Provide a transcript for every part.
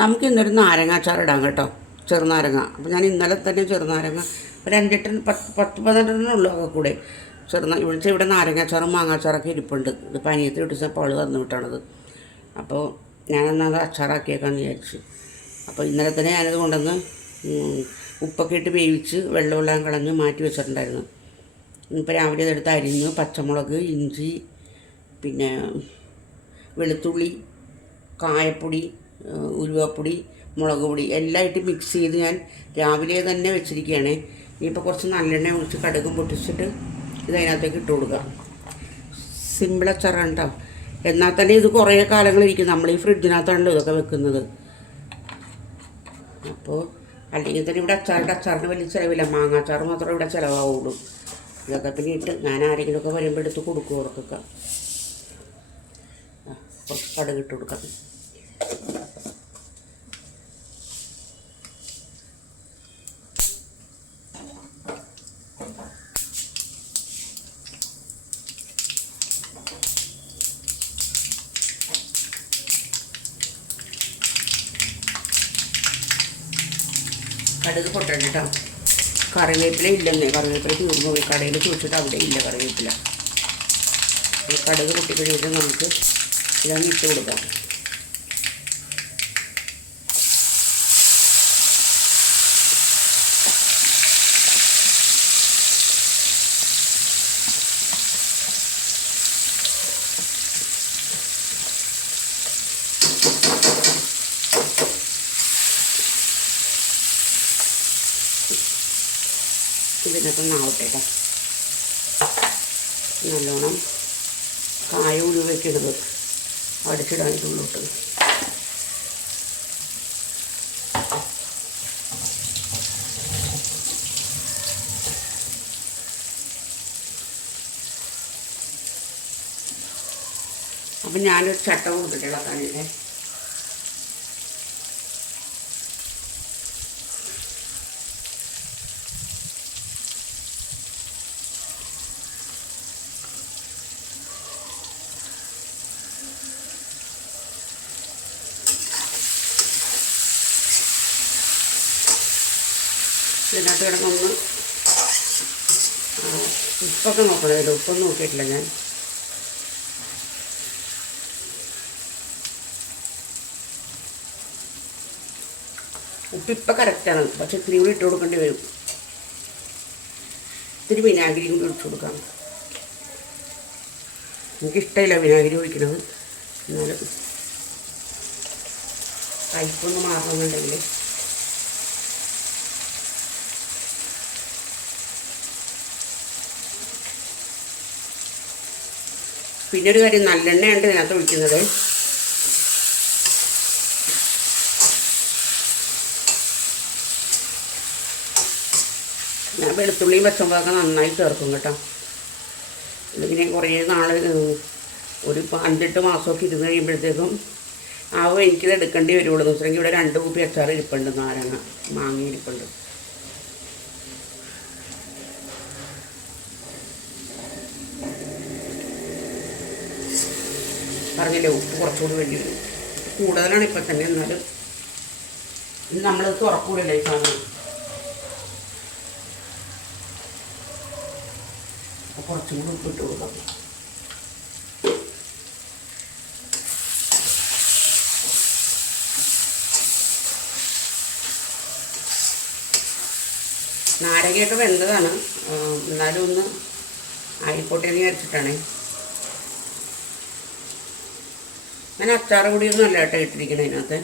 നമുക്ക് ഇന്നൊരു നാരങ്ങാച്ചാർ ഇടാം കേട്ടോ, ചെറുനാരങ്ങ. അപ്പോൾ ഞാൻ ഇന്നലെ തന്നെ ചെറുനാരങ്ങ ഒരു 5-8 10-12 ഉള്ളൂ ഒക്കെ കൂടെ ഇവിടെ നാരങ്ങാച്ചാറും മാങ്ങാച്ചാറൊക്കെ ഇരിപ്പുണ്ട്. ഇത് പനിയത്ത് കിട്ടിച്ചപ്പോൾ അവൾ തന്നു വിട്ടാണത്. അപ്പോൾ ഞാനെന്നത് അച്ചാറാക്കിയേക്കാന്ന് വിചാരിച്ചു. അപ്പോൾ ഇന്നലെ തന്നെ ഞാനത് കൊണ്ടുവന്ന് ഉപ്പൊക്കെ ഇട്ട് വേവിച്ച് വെള്ളമെല്ലാം കളഞ്ഞ് മാറ്റി വെച്ചിട്ടുണ്ടായിരുന്നു. ഇപ്പോൾ രാവിലെ ഇതെടുത്ത് അരിഞ്ഞ് പച്ചമുളക്, ഇഞ്ചി, പിന്നെ വെളുത്തുള്ളി, കായപ്പൊടി, ഉലുവപ്പൊടി, മുളക് പൊടി എല്ലാം ഇട്ട് മിക്സ് ചെയ്ത് ഞാൻ രാവിലെ തന്നെ വെച്ചിരിക്കുകയാണ്. ഇനിയിപ്പോൾ കുറച്ച് നല്ലെണ്ണ ഒഴിച്ച് കടുകും പൊട്ടിച്ചിട്ട് ഇതിനകത്തേക്ക് ഇട്ട് കൊടുക്കുക. സിമ്പിൾ അച്ചാറാണ് കേട്ടോ. എന്നാൽ തന്നെ ഇത് കുറേ കാലങ്ങളിരിക്കും. നമ്മൾ ഈ ഫ്രിഡ്ജിനകത്താണല്ലോ ഇതൊക്കെ വെക്കുന്നത്. അപ്പോൾ അല്ലെങ്കിൽ തന്നെ ഇവിടെ അച്ചാറിന് വലിയ ചിലവില്ല. മാങ്ങാച്ചാർ മാത്രമേ ഇവിടെ ചിലവാവുള്ളൂ. ഇതൊക്കെ പിന്നെ ഇട്ട് ഞാൻ ആരെങ്കിലുമൊക്കെ വരുമ്പോൾ എടുത്ത് കൊടുക്കും. അവർക്കൊക്കെ കുറച്ച് കടുക് ഇട്ട് കൊടുക്കാം. കടുക് പൊട്ടണം കേട്ടോ. കറിവേപ്പില ഇല്ലെന്നേ, കറിവേപ്പില തീർന്നു പോയി. കടയിൽ ചോദിച്ചിട്ട് അവിടെ ഇല്ല കറിവേപ്പില. ഈ കടുക് പൊട്ടി കഴിഞ്ഞിട്ട് നമുക്ക് ഇതൊന്ന് ഇട്ട് കൊടുക്കാം. ഇതിനൊക്കെ നാവട്ടെ കേട്ടോ. നല്ലോണം കായ ഉലുവയ്ക്കിടുന്നത് അടിച്ചിടാനുള്ളിട്ട്. അപ്പം ഞാനൊരു ചട്ട കൊടുത്തിട്ട് ഇളക്കാനില്ലേ. ഇതിനകത്ത് കിടന്നൊന്ന് ഉപ്പൊക്കെ നോക്കണമല്ലോ. ഉപ്പൊന്നും നോക്കിയിട്ടില്ല ഞാൻ. ഉപ്പിപ്പം കറക്റ്റാണ്, പക്ഷെ ഇത്തിരി കൂടി ഇട്ട് കൊടുക്കേണ്ടി വരും. ഇത്തിരി വിനാഗിരി കൂടി ഒഴിച്ചു കൊടുക്കാം. എനിക്കിഷ്ടമില്ല വിനാഗിരി ഒഴിക്കണത്. എന്നാലും കയ്പൊന്ന് മാറണമെന്നുണ്ടെങ്കിൽ പിന്നെ ഒരു കാര്യം, നല്ലെണ്ണയാണ് ഇതിനകത്ത് ഒഴിക്കുന്നത്. ഞാൻ വെളുത്തുള്ളിയും പച്ചമുളകൊക്കെ നന്നായി ചേർക്കും കേട്ടോ. ഇതിങ്ങനെ കുറേ നാൾ ഒരു 5-8 മാസമൊക്കെ ഇരുന്ന് കഴിയുമ്പോഴത്തേക്കും എനിക്കിത് എടുക്കേണ്ടി വരുള്ളൂ. എന്ന് വെച്ചിട്ടുണ്ടെങ്കിൽ ഇവിടെ 2 കുപ്പി അച്ചാർ ഇരിപ്പുണ്ട്, നാരങ്ങ മാങ്ങ ഇരിപ്പുണ്ട്. പറഞ്ഞില്ലേ ഉപ്പ് കുറച്ചുകൂടി വേണ്ടി വരും. കൂടുതലാണ് ഇപ്പം തന്നെ. എന്നാലും നമ്മളത് തുറക്കൂലല്ലേ ഈ സാധനം. അപ്പോൾ കുറച്ചും കൂടി ഉപ്പ് ഇട്ട് കൊടുക്കാം. നാരങ്ങയൊക്കെ വെന്തതാണ്, എന്നാലും ഒന്ന് ആയിക്കോട്ടെ എന്ന് വിചാരിച്ചിട്ടാണേ. ഞാൻ അച്ചാർ പൊടിയൊന്നും അല്ല കേട്ടോ ഇട്ടിരിക്കണം അതിനകത്ത്.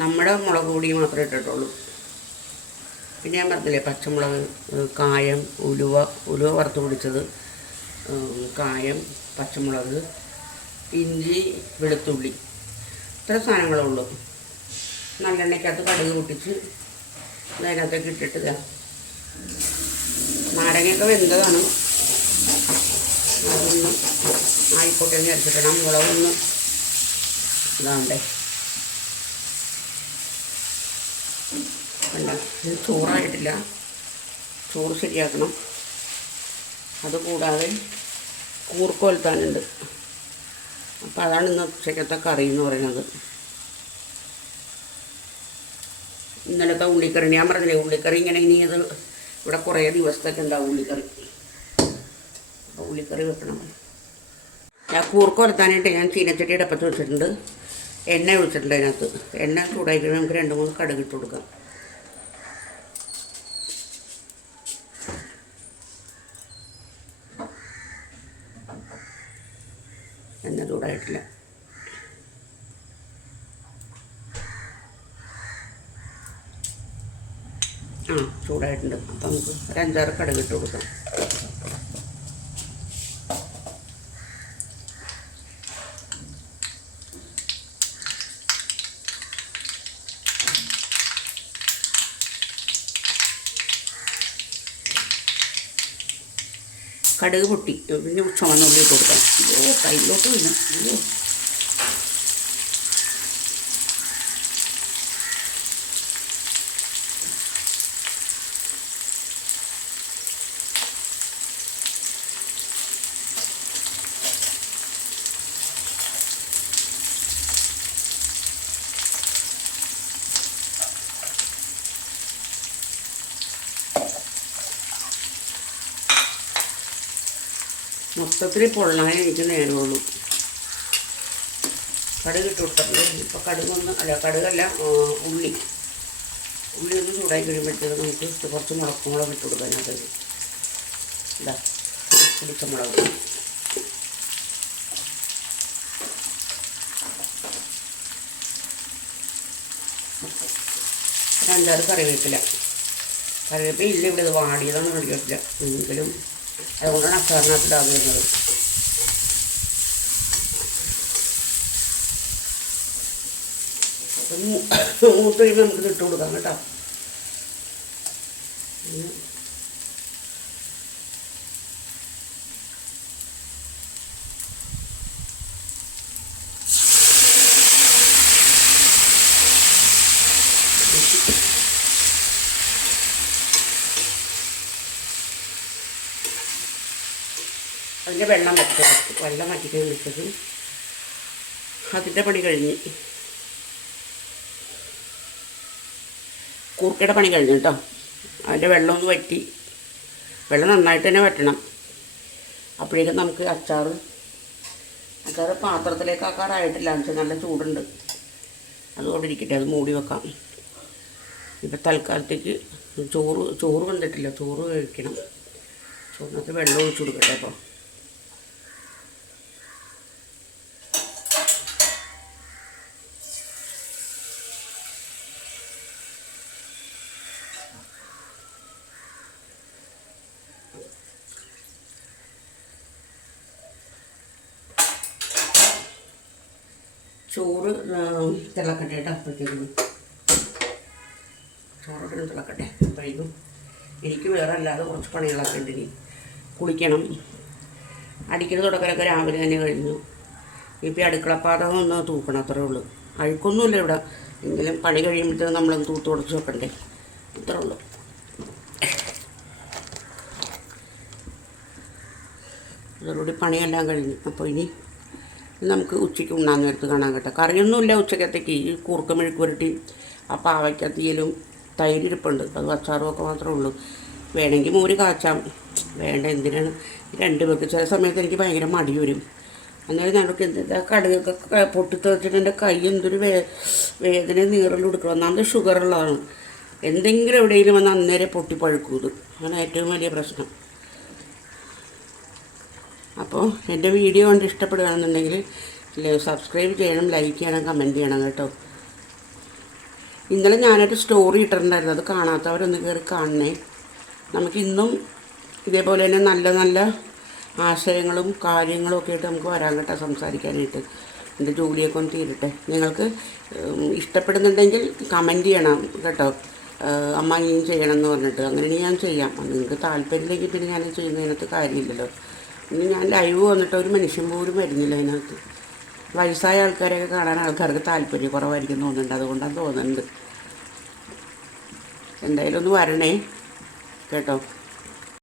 നമ്മുടെ മുളക് പൊടി മാത്രമേ ഇട്ടിട്ടുള്ളൂ. പിന്നെ ഞാൻ പറഞ്ഞില്ലേ പച്ചമുളക്, കായം, ഉലുവ വറുത്ത് പൊടിച്ചത്, കായം, പച്ചമുളക്, ഇഞ്ചി, വെളുത്തുള്ളി, ഇത്ര സാധനങ്ങളേ ഉള്ളൂ. നല്ലെണ്ണയ്ക്കകത്ത് കടുക് പൊട്ടിച്ച് അതിനകത്തേക്ക് ഇട്ടിട്ട് നാരങ്ങയൊക്കെ വെന്തതാണ്. അതൊന്ന് ആയിക്കോട്ടെ എന്ന് വിചാരിച്ചിട്ടാണ്. മുളകൊന്ന് ഇതാണ്ടേ. അല്ല, ഇത് ചോറായിട്ടില്ല. ചോറ് ശരിയാക്കണം. അതുകൂടാതെ കൂർക്ക കൊലുത്താനുണ്ട്. അപ്പോൾ അതാണ് ഇന്ന് ഉച്ചക്കത്തെ കറി എന്ന് പറയുന്നത്. ഇന്നലത്തെ ഉള്ളിക്കറി ഞാൻ പറഞ്ഞില്ലേ ഉള്ളിക്കറി ഇങ്ങനെ ഇനി അത് ഇവിടെ കുറേ ദിവസത്തേക്ക് ഉണ്ടാവും ഉള്ളിക്കറി. അപ്പോൾ ഉള്ളിക്കറി വെക്കണം. ഞാൻ കൂർക്ക് വറുത്താനായിട്ട് ഞാൻ ചീനച്ചട്ടി അടപ്പത്ത് വെച്ചിട്ടുണ്ട്. എണ്ണ ഒഴിച്ചിട്ടുണ്ട്. അതിനകത്ത് എണ്ണ ചൂടായി കഴിയുമ്പോൾ നമുക്ക് 2-3 കടുക് ഇട്ട് കൊടുക്കാം. എണ്ണ ചൂടായിട്ടില്ല. ചൂടായിട്ടുണ്ട്. അപ്പം നമുക്ക് ഒരു 5-6 കടുക് ഇട്ട് കൊടുക്കാം. കടുക് പൊട്ടി പിന്നെ ചുവന്നുള്ളി ഇട്ട് കൊടുക്കാം. കയ്യിലോട്ട് ഇല്ല. മൊത്തത്തിൽ പൊള്ളാൻ എനിക്ക് നേരമുള്ളൂ. കടുക് ഇട്ട് കൊടുത്തിട്ടുണ്ട്. ഇപ്പോൾ കടുകല്ല ഉള്ളി ഒന്ന് ചൂടായി കഴിയുമ്പോഴത്തേക്ക് നമുക്ക് കുറച്ച് മുളക് ഇട്ട് കൊടുക്കാം. അതിനകത്ത് ഇതാ പിടിച്ച മുളക്, ഒരു 5-6 കറിവേപ്പില ഇല്ല. ഇവിടെ ഇത് വാടിയതാണ് കറിവേപ്പില. എങ്കിലും അതുകൊണ്ടാണ് അച്ചാറിനകത്ത് ഇടാൻ വരുന്നത്. മൂത്ത് കഴിയുമ്പോൾ നമുക്ക് ഇട്ട് കൊടുക്കാം കേട്ടോ. അതിൻ്റെ വെള്ളം വറ്റി കഴിയുമ്പോഴത്തേക്ക് അതിൻ്റെ പണി കഴിഞ്ഞ് കൂർക്കയുടെ പണി കഴിഞ്ഞു കേട്ടോ. അതിൻ്റെ വെള്ളം ഒന്ന് വറ്റി, വെള്ളം നന്നായിട്ട് തന്നെ വറ്റണം. അപ്പോഴേക്കും നമുക്ക് അച്ചാർ പാത്രത്തിലേക്ക് ആക്കാറായിട്ടില്ല. എന്ന് വെച്ചാൽ നല്ല ചൂടുണ്ട്. അതുകൊണ്ട് ഇരിക്കട്ടെ, അത് മൂടി വെക്കാം. ഇപ്പം തൽക്കാലത്തേക്ക് ചോറ് വന്നിട്ടില്ല. ചോറ് കഴിക്കണം. ചോറിനകത്ത് വെള്ളം ഒഴിച്ചു കൊടുക്കട്ടെ. അപ്പോൾ ചോറ് തിളക്കട്ടെ കേട്ടോ. അപ്പോഴത്തേക്കും ചോറൊക്കെ തിളക്കട്ടെ. അപ്പോഴേക്കും എനിക്ക് വേറെ അല്ലാതെ കുറച്ച് പണികളൊക്കെ ഉണ്ട്. ഇനി കുളിക്കണം. അടിക്കുന്ന തുടക്കലൊക്കെ രാവിലെ തന്നെ കഴിഞ്ഞു. ഇപ്പോൾ അടുക്കളപ്പാതകം ഒന്ന് തൂക്കണം, അത്രേ ഉള്ളൂ. അഴുക്കൊന്നുമില്ല ഇവിടെ. എങ്കിലും പണി കഴിയുമ്പോഴത്തേക്കും നമ്മളൊന്ന് തൂത്ത് തുടച്ച് വെക്കണ്ടേ, അത്രേ ഉള്ളൂ. അതോടുകൂടി പണിയെല്ലാം കഴിഞ്ഞു. അപ്പോൾ ഇനി നമുക്ക് ഉച്ചയ്ക്ക് ഉണ്ണാൻ നേരത്ത് കാണാൻ കേട്ടോ. കറിയൊന്നുമില്ല ഉച്ചക്കത്തേക്ക്. ഈ കൂർക്ക മെഴുക്ക് പുരട്ടി ആ പാവയ്ക്കത്തിയലും തൈരിരിപ്പുണ്ട്. അത് അച്ചാറും ഒക്കെ മാത്രമേ ഉള്ളൂ. വേണമെങ്കിൽ മോര് കാച്ചാം. വേണ്ട, എന്തിനാണ് 2 പേർക്ക്. ചില സമയത്ത് എനിക്ക് ഭയങ്കര മടി വരും. അന്നേരം ഞങ്ങൾക്ക് എന്താ കടുകൊക്കെ പൊട്ടിത്തെറിച്ചിട്ട് എൻ്റെ കൈ എന്തൊരു വേദന നീറലും എടുക്കണം. ഒന്നാമത് ഷുഗറുള്ളതാണ്. എന്തെങ്കിലും എവിടെയെങ്കിലും വന്ന് അന്നേരം പൊട്ടിപ്പഴുക്കൂത്. അതാണ് ഏറ്റവും വലിയ പ്രശ്നം. അപ്പോൾ എൻ്റെ വീഡിയോ കൊണ്ട് ഇഷ്ടപ്പെടുകയാണെന്നുണ്ടെങ്കിൽ സബ്സ്ക്രൈബ് ചെയ്യണം, ലൈക്ക് ചെയ്യണം, കമൻറ്റ് ചെയ്യണം കേട്ടോ. ഇന്നലെ ഞാനായിട്ട് സ്റ്റോറി ഇട്ടിട്ടുണ്ടായിരുന്നു. അത് കാണാത്തവരൊന്ന് കയറി കാണണേ. നമുക്കിന്നും ഇതേപോലെ തന്നെ നല്ല നല്ല ആശയങ്ങളും കാര്യങ്ങളും ഒക്കെ ആയിട്ട് നമുക്ക് വരാൻ കേട്ടോ സംസാരിക്കാനായിട്ട്. എൻ്റെ ജോലിയൊക്കെ ഒന്ന് തീരട്ടെ. നിങ്ങൾക്ക് ഇഷ്ടപ്പെടുന്നുണ്ടെങ്കിൽ കമൻറ്റ് ചെയ്യണം കേട്ടോ. അമ്മ ഇനിയും ചെയ്യണം എന്ന് പറഞ്ഞിട്ട്. അങ്ങനെ ഞാൻ ചെയ്യാം. നിങ്ങൾക്ക് താല്പര്യമില്ലെങ്കിൽ പിന്നെ ഞാൻ ചെയ്യുന്നതിനകത്ത് കാര്യമില്ലല്ലോ. ഇനി ഞാൻ ലൈവ് വന്നിട്ട് ഒരു മനുഷ്യൻ പോലും വരുന്നില്ല അതിനകത്ത്. വയസ്സായ ആൾക്കാരെയൊക്കെ കാണാൻ ആൾക്കാർക്ക് താല്പര്യം കുറവായിരിക്കും തോന്നുന്നുണ്ട്. അതുകൊണ്ടാണ് തോന്നുന്നുണ്ട്. എന്തായാലും ഒന്ന് വരണേ കേട്ടോ.